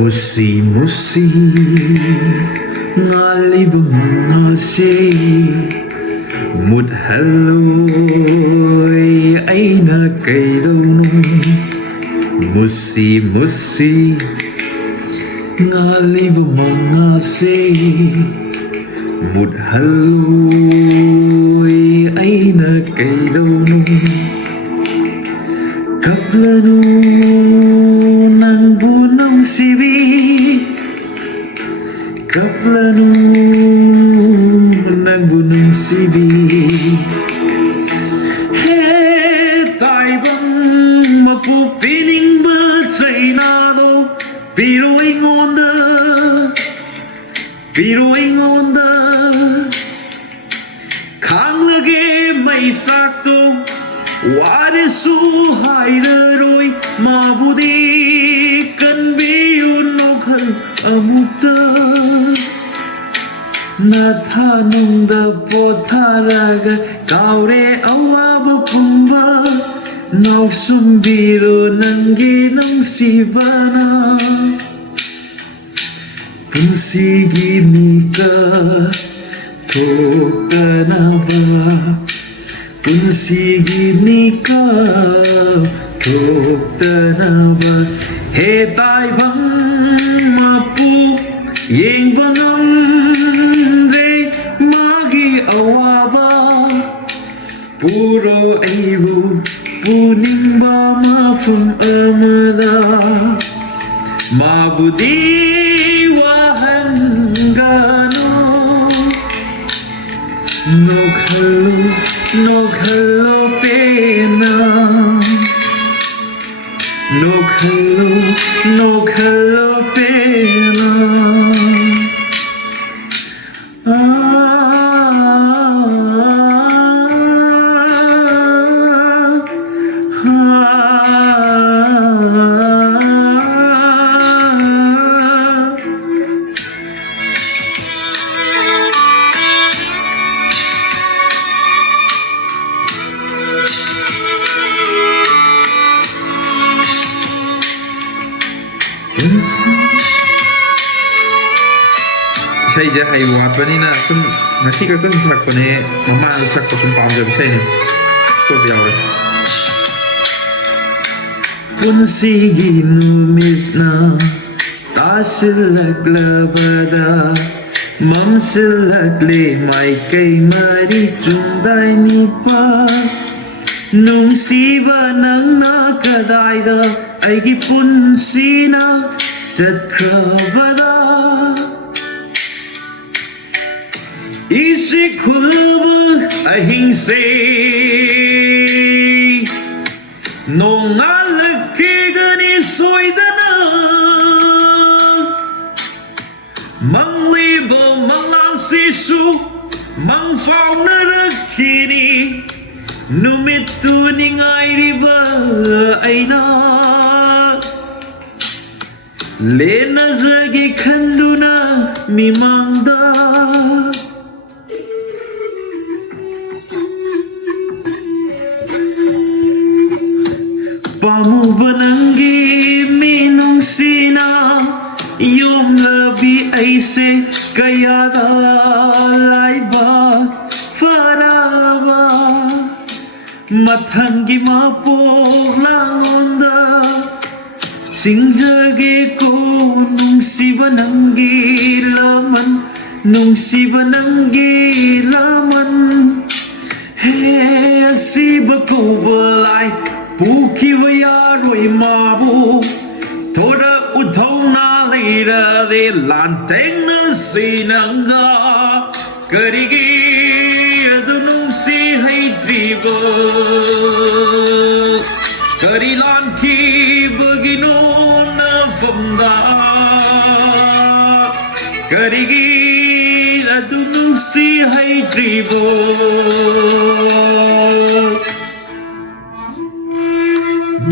Mushi Mushi Ngalliba Mangasi Mut Halloi Aina Kaidonum Mushi Mushi Ngalliba Mangasi Mut Halloi Aina Kaidonum Kaplanu Nang bunong sibi Kaplanu Nang bunong sibi He taibang mapupining batsay na do Pero ingonda Kang lagi may sakto Warisu hairaroi mabudi kan biyun nokhal amukta Nathanungda potharaga kaure awaba pumba Nausumbiro nangi nangsibana Punsigi mika thoktanaba Punsigi nika thoktanaba He taibang mapu yengbangam re magi awaba Puro aibu puningba mafum amada Mabudi wahangano Nokhalo pena Nokhalo pena Isa'y ay watpanina sum ngasi ka tong thakpane mama sak ko sum pamjab isa'y ne so biyaw Punsigi numit na tasilak labada mamsilak le mai kay mari chunday nipa nung siba nang nakadayda ay gipunsina satkrabada Isi kulba ahingse No ngalaki gani soydana Manglibo manglasisu Mangfaw na rakini Numitu ningay riba ay na Lena zagi kanduna mimangda Pamubananggi minong sina Yung labi ay se kaya dalay ba Faraba Matanggi mapok lang onda Singjagi ko nung sibananggi laman Nung sibananggi laman He siba ko balay Puki vayaroi mabu Toda utong na lira de lanteng na sinanga Karigi adunong si haitriba Karilan ki bagino na famda Karigi adunong ꯅꯨꯡꯁꯤ ꯍꯩꯇ꯭ꯔꯤꯕꯣ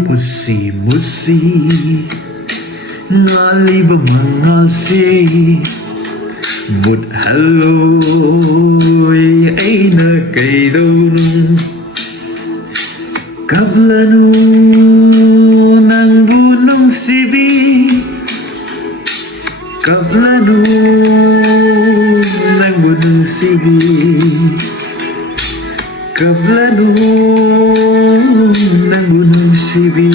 Mushi Mushi Ngalliba mangase But hello Aina kaidonu Kablanu Nang bunong sibi Kablanu Nang bunong sibi Kablanu Nang bunong sibi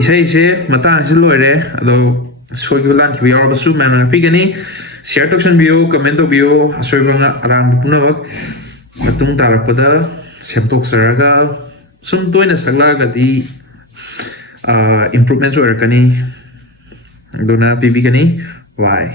Isai matang si loire ado soigu lan ki biar basu man pigani share tokshan bio comment bio asoibanga aram punawak matung tarakpada semtok saraga sum toina saglaga di improvements oirakani dona pibigani why